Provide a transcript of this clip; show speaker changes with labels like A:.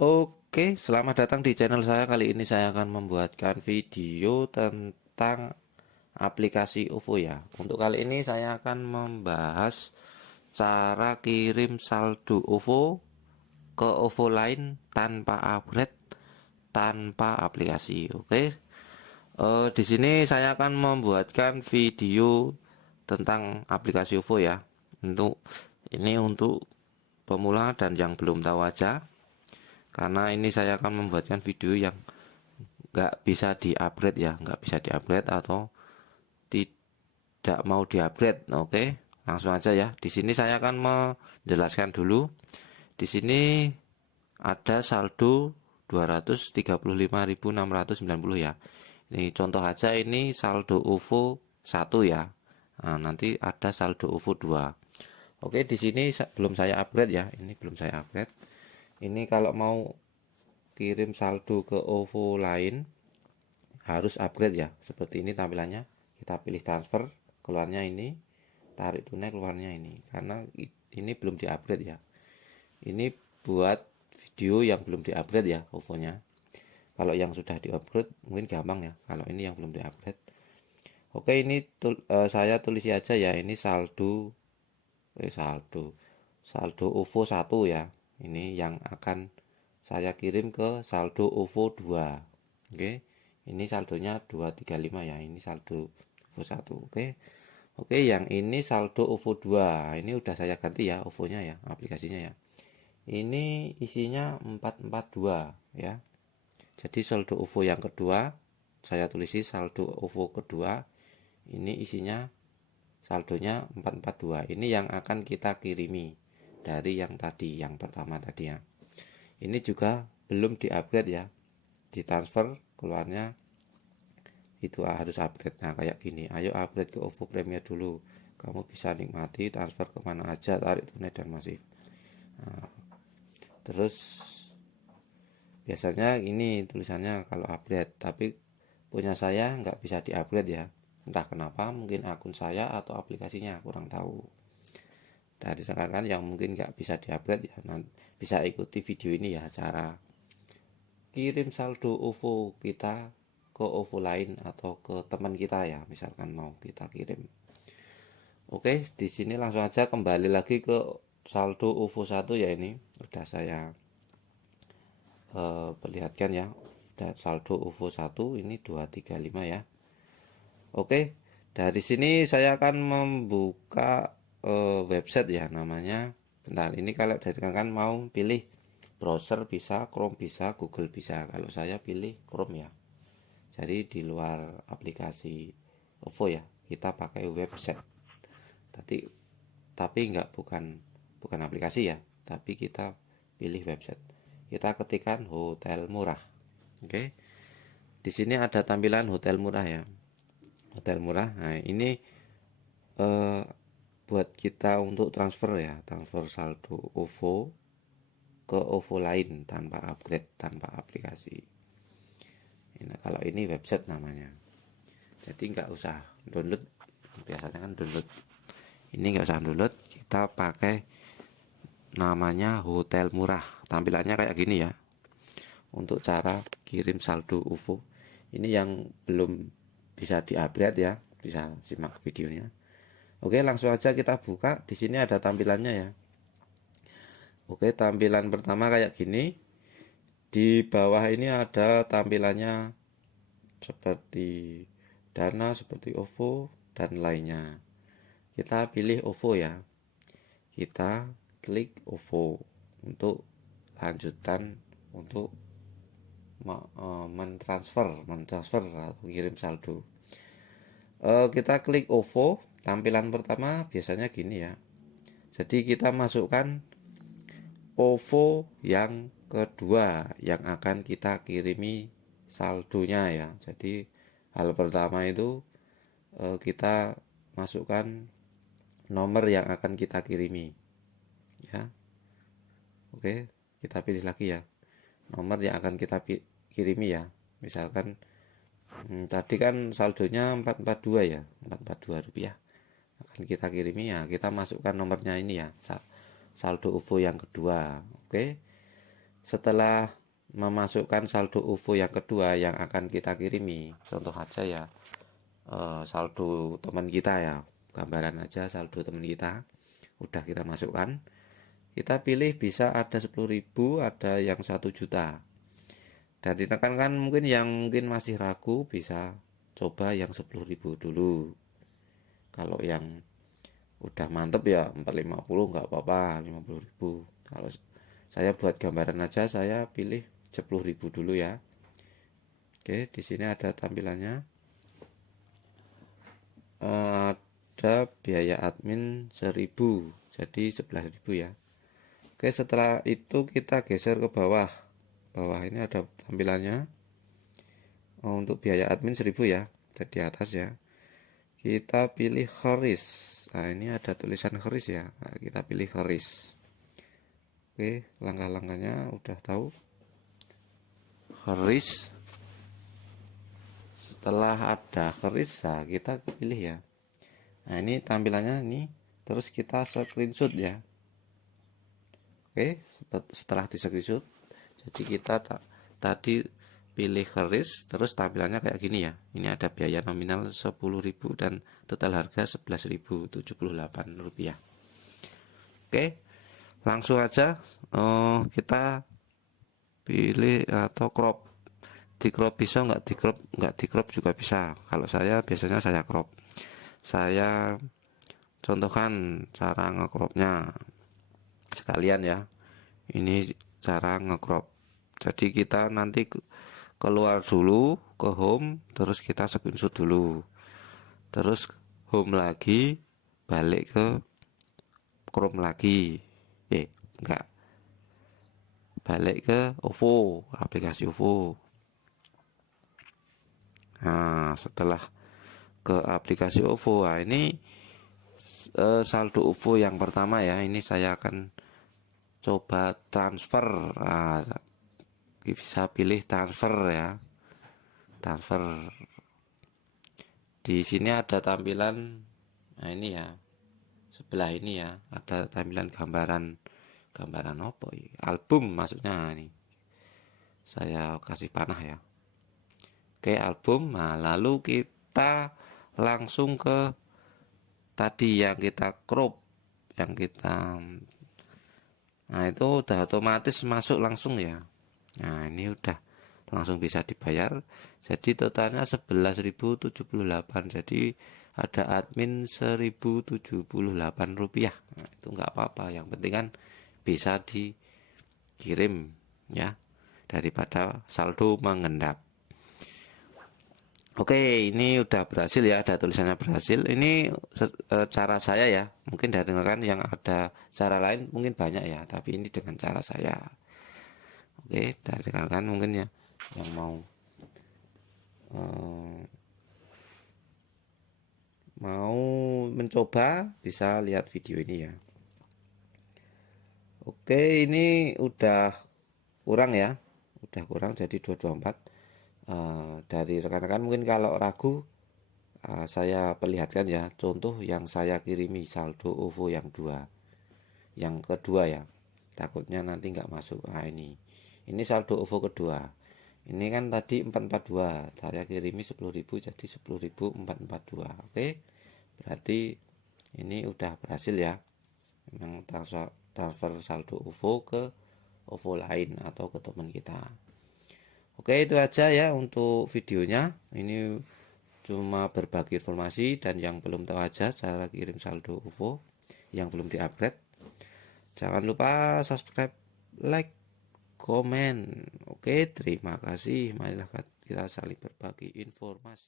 A: Oke, selamat datang di channel saya. Kali ini saya akan membuatkan video tentang aplikasi OVO ya. Untuk kali ini saya akan membahas cara kirim saldo OVO ke OVO lain tanpa upgrade, tanpa aplikasi. Oke. Uh, di sini saya akan membuatkan video tentang aplikasi OVO ya. Untuk ini untuk pemula dan yang belum tahu aja karena ini saya akan membuatkan video yang nggak bisa di upgrade ya nggak bisa di upgrade atau tidak mau di upgrade oke? Langsung aja ya. Di sini saya akan menjelaskan dulu. Di sini ada saldo 235.690 ya. Ini contoh aja ini saldo OVO 1 ya. Nah, nanti ada saldo OVO 2 oke di sini belum saya upgrade ya. Ini belum saya upgrade ini kalau mau kirim saldo ke OVO lain harus upgrade ya. Seperti ini tampilannya. Kita pilih transfer keluarnya ini. Tarik tunai keluarnya ini. Karena ini belum di upgrade ya. Ini buat video yang belum di upgrade ya OVO nya kalau yang sudah di upgrade mungkin gampang ya. Kalau ini yang belum di upgrade oke ini tul, uh, saya tulis aja ya. Ini saldo eh saldo. Saldo OVO 1 ya ini yang akan saya kirim ke saldo OVO 2 oke ini saldonya 235 ya ini saldo OVO 1 oke oke yang ini saldo OVO 2 ini udah saya ganti ya OVO nya ya aplikasinya ya. Ini isinya 442 ya. Jadi saldo OVO yang kedua saya tulisi saldo OVO kedua ini isinya saldonya 442 ini yang akan kita kirimi dari yang tadi yang pertama tadi ya. Ini juga belum di ya. Ditransfer keluarnya itu harus upgrade. Nah kayak gini ayo upgrade ke OVO Premier dulu. Kamu bisa nikmati transfer ke mana aja tarik tunai dan masif nah, terus biasanya ini tulisannya kalau upgrade tapi punya saya nggak bisa di ya. Entah kenapa mungkin akun saya atau aplikasinya kurang tahu dari rekan-rekan yang mungkin nggak bisa diupgrade ya nanti bisa ikuti video ini ya cara kirim saldo OVO kita ke OVO lain atau ke teman kita ya misalkan mau kita kirim. Oke di sini langsung aja kembali lagi ke saldo OVO 1 ya ini. Udah saya uh, perlihatkan ya. Dan saldo OVO 1 ini 235 ya. Oke dari sini saya akan membuka uh, website ya namanya. Bentar ini kalau dari kan mau pilih browser bisa Chrome bisa Google bisa. Kalau saya pilih Chrome ya. Jadi di luar aplikasi OVO ya kita pakai website. Tapi tapi enggak bukan bukan aplikasi ya tapi kita pilih website. Kita ketikkan hotel murah. Oke. Di sini ada tampilan hotel murah ya. Hotel murah. Nah ini eh, buat kita untuk transfer ya transfer saldo OVO ke OVO lain tanpa upgrade tanpa aplikasi. Ini kalau ini website namanya. Jadi nggak usah download biasanya kan download. Ini nggak usah download kita pakai namanya hotel murah. Tampilannya kayak gini ya. Untuk cara kirim saldo OVO. Ini yang belum bisa di upgrade ya bisa simak videonya Oke, langsung aja kita buka. Di sini ada tampilannya ya. Oke, tampilan pertama kayak gini. Di bawah ini ada tampilannya seperti Dana, seperti OVO dan lainnya. Kita pilih OVO ya. Kita klik OVO untuk lanjutan untuk e, mentransfer, mentransfer atau kirim saldo. E, kita klik OVO tampilan pertama biasanya gini ya. Jadi kita masukkan OVO yang kedua yang akan kita kirimi saldonya ya. Jadi hal pertama itu eh, kita masukkan nomor yang akan kita kirimi ya. Oke kita pilih lagi ya. Nomor yang akan kita kirimi ya. Misalkan hmm, tadi kan saldonya 442 ya 442 rupiah kita kirimi ya kita masukkan nomornya ini ya saldo UFO yang kedua oke? Setelah memasukkan saldo OVO yang kedua yang akan kita kirimi contoh aja ya eh, saldo teman kita ya gambaran aja saldo teman kita udah kita masukkan. Kita pilih bisa ada 10.000 ada yang satu juta. Dan ditekankan mungkin yang mungkin masih ragu bisa coba yang 10.000 dulu. Kalau yang udah mantep ya 450 nggak apa-apa 50.000 kalau saya buat gambaran aja saya pilih 10.000 dulu ya. Oke di sini ada tampilannya. Ada biaya admin 1000 jadi 11.000 ya. Oke setelah itu kita geser ke bawah. Bawah ini ada tampilannya. Oh, untuk biaya admin 1000 ya di atas ya kita pilih horis nah ini ada tulisan horis ya. Nah, kita pilih horis oke langkah-langkahnya udah tahu. Horis setelah ada horis nah kita pilih ya. Nah ini tampilannya ini. Terus kita screenshot ya. Oke setelah di screenshot jadi kita tadi pilih keris terus tampilannya kayak gini ya. Ini ada biaya nominal 10.000 dan total harga 11.078 rupiah. Oke langsung aja oh, kita pilih atau crop. Di crop bisa nggak? Di crop nggak di crop juga bisa. Kalau saya biasanya saya crop. Saya contohkan cara ngecropnya. Sekalian ya ini cara ngecrop. Jadi kita nanti keluar dulu ke home terus kita screenshot dulu. Terus home lagi balik ke Chrome lagi. Eh enggak. Balik ke OVO aplikasi OVO nah setelah ke aplikasi OVO nah ini eh, saldo OVO yang pertama ya ini saya akan coba transfer. Nah, bisa pilih transfer ya. Transfer. Di sini ada tampilan nah ini ya. Sebelah ini ya ada tampilan gambaran gambaran apa album maksudnya ini. Saya kasih panah ya. Oke album. Nah lalu kita langsung ke tadi yang kita crop yang kita nah itu udah otomatis masuk langsung ya Nah ini udah langsung bisa dibayar. Jadi totalnya 11.078 jadi ada admin 1078 rupiah. Nah, itu nggak apa-apa. Yang penting kan bisa dikirim ya daripada saldo mengendap. Oke ini udah berhasil ya ada tulisannya berhasil. Ini e, cara saya ya. Mungkin dari kan yang ada cara lain mungkin banyak ya. Tapi ini dengan cara saya oke dari rekan-rekan mungkin ya yang mau um, mau mencoba bisa lihat video ini ya. Oke ini udah kurang ya. Udah kurang jadi 224 uh, eh, dari rekan-rekan mungkin kalau ragu uh, saya perlihatkan ya. Contoh yang saya kirimi saldo OVO yang dua. Yang kedua ya takutnya nanti nggak masuk. Nah ini ini saldo OVO kedua. Ini kan tadi 442 saya kirimi 10.000 jadi 10.442 oke? Berarti ini udah berhasil ya. Memang transfer, transfer saldo OVO ke OVO lain atau ke teman kita. Oke itu aja ya untuk videonya. Ini cuma berbagi informasi dan yang belum tahu aja cara kirim saldo OVO yang belum diupgrade. Jangan lupa subscribe like komen. Oke, terima kasih. Marilah kita saling berbagi informasi.